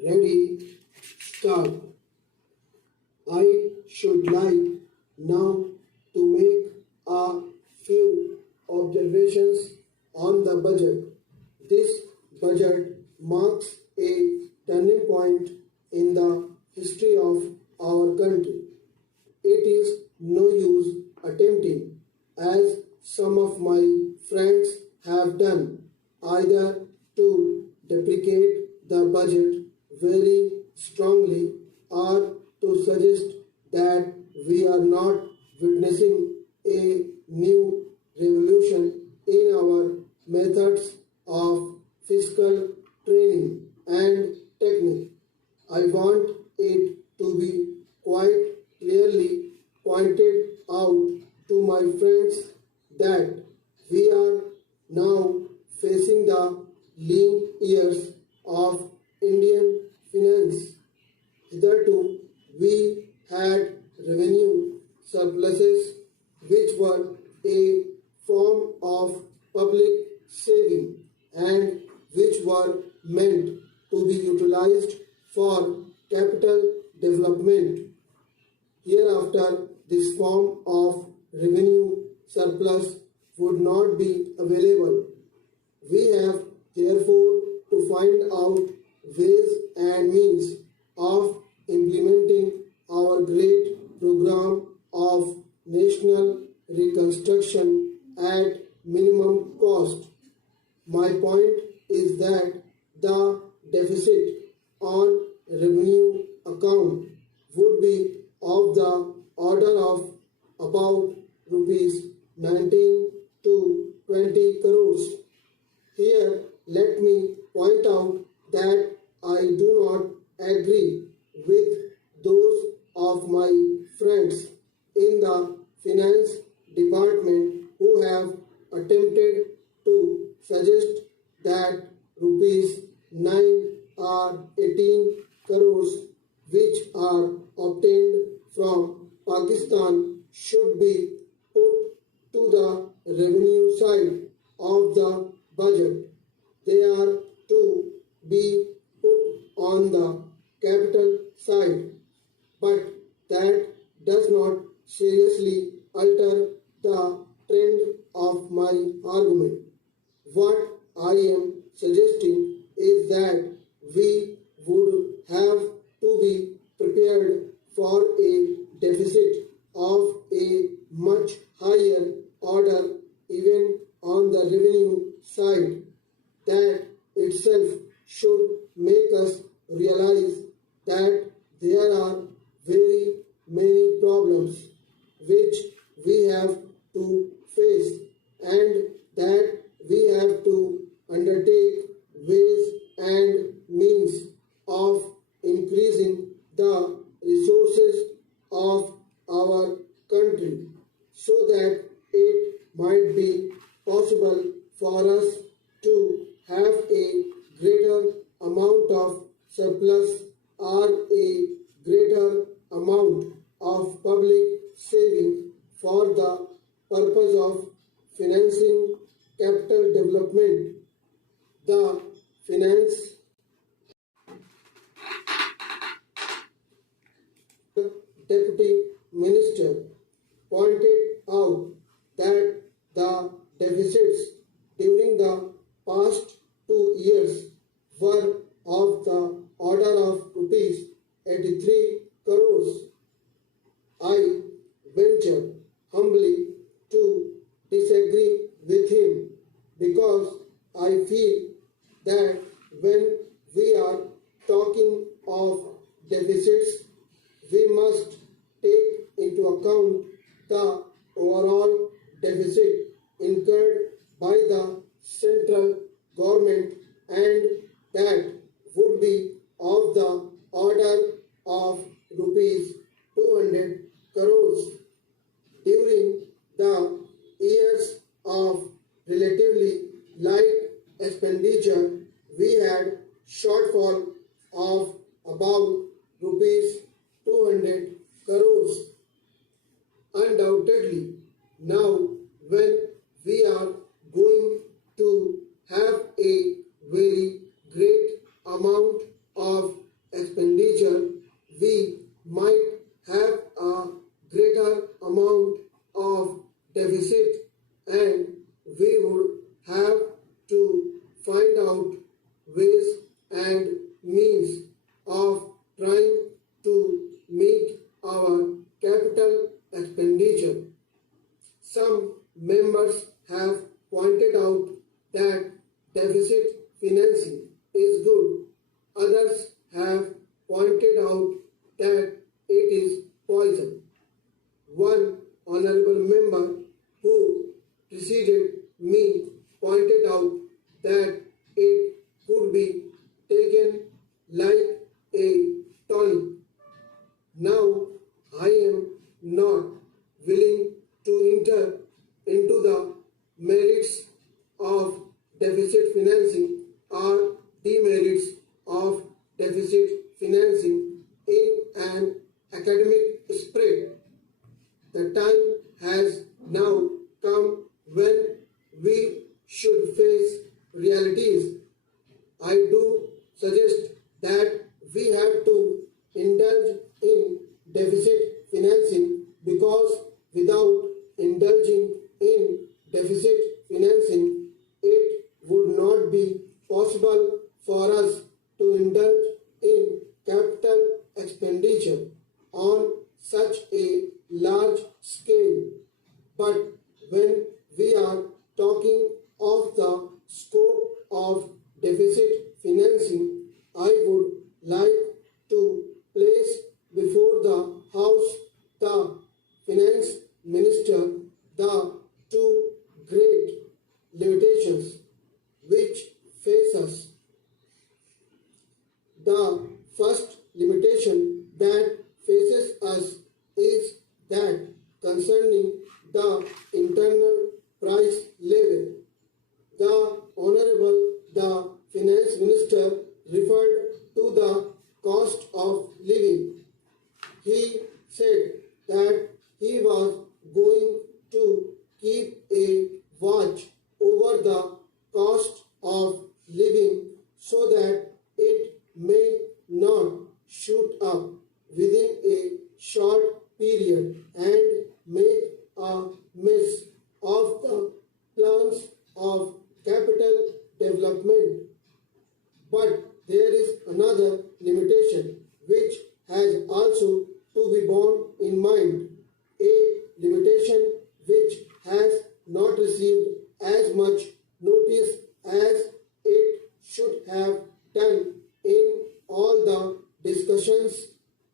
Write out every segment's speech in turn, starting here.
Ready, start. I should like now to make a few observations on the budget. This budget marks a turning point in the history of our country. It is no use attempting, as some of my friends have done, either to deprecate the budget very strongly or to suggest that we are not witnessing a new revolution in our methods of fiscal training and technique. I want it to be quite clearly pointed out to my friends that we are now facing the lean years of Indian finance. Hitherto, we had revenue surpluses which were a form of public saving and which were meant to be utilized for capital development. Hereafter, this form of revenue surplus would not be available. We have therefore to find out ways and means of implementing our great program of national reconstruction at minimum cost. My point is that the deficit on revenue account would be of the order of about rupees 19 to 20 crores. Here, let me point out that I do not agree with those of my friends in the finance department who have attempted to suggest that rupees 9 or 18 crores which are obtained from Pakistan should be put to the revenue side of the budget. They are to be put on the capital side, but that does not seriously alter the trend of my argument. What I am suggesting is that we would have to be prepared for a deficit of a much higher order even on the revenue side. That itself should make us realize that there are very many problems which we have to face and that we have to undertake ways and means of increasing the resources of our country so that it might be possible for us to have a greater amount of surplus or a greater amount of public saving for the purpose of financing capital development. The finance deputy minister pointed out that the deficits during the past 2 years were of the order of rupees 83 crores. I venture humbly to disagree with him because I feel that when we are talking of deficits, we must take into account the overall deficit incurred by the central government and that would be of the order of rupees 200 crores. During the years of relatively light expenditure, we had shortfall of about rupees 200 crores. Undoubtedly, now when we are going to have a very great amount of out ways and means of trying to meet our capital expenditure. Some members have pointed out that deficit financing is good. Others have pointed out that it is poison. One honorable member who preceded me pointed out that it could be taken like a tonic. Now, I am not willing to enter into the merits of deficit financing or demerits of deficit financing in an academic spirit. The time has now come when we should face realities. I do suggest that we have to indulge in deficit financing because without indulging in deficit financing, it would not be possible for us to indulge in capital expenditure on such a large scale. But when we are talking of the scope of deficit financing, I would like to place before the House, the Finance Minister, the two great limitations which face us. The first limitation that faces us is that concerning the internal price level. The Finance Minister referred to the cost of living. He said that he was going to keep a watch over the cost of living so that it may not shoot up within a short period and make a mess of the plans of capital development. But there is another limitation which has also to be borne in mind, a limitation which has not received as much notice as it should have done in all the discussions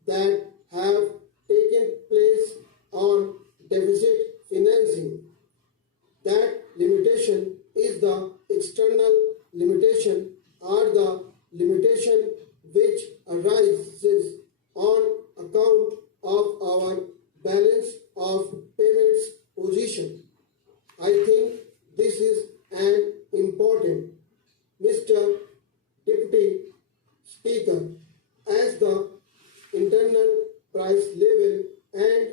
that have taken place on deficit financing. That limitation is the external limitation or the limitation which arises on account of our balance of payments position. I think this is an important. Mr. Deputy Speaker, as the internal price level, and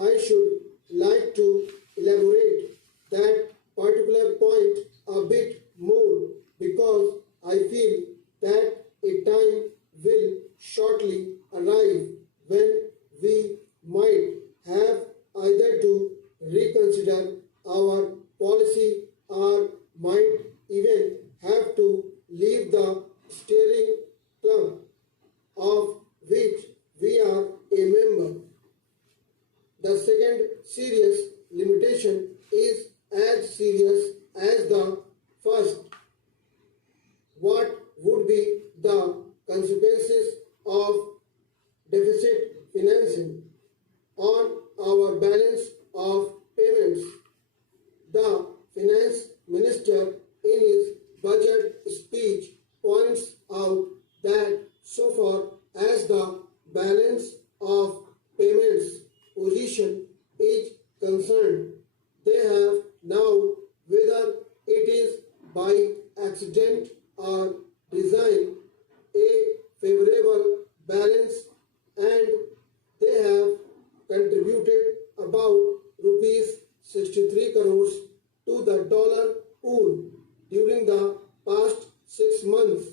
I should like to elaborate that particular point a bit more because I feel that a time will shortly arrive when we might have either to reconsider our policy or might even have to leave the steering club of which we are a member. The second serious limitation is as serious as the first. What would be the consequences of deficit financing on our balance of payments? The Finance Minister in his budget speech points out that so far as the balance of payments position is concerned, they have now, whether it is by accident or design, a favorable balance, and they have contributed about rupees 63 crores to the dollar pool during the past 6 months.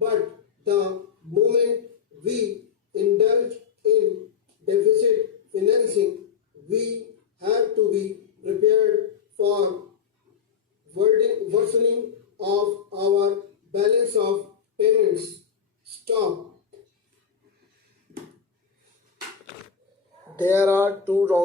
But the moment we indulge in deficit financing, we have to be prepared for worsening of Stop. There are two wrongly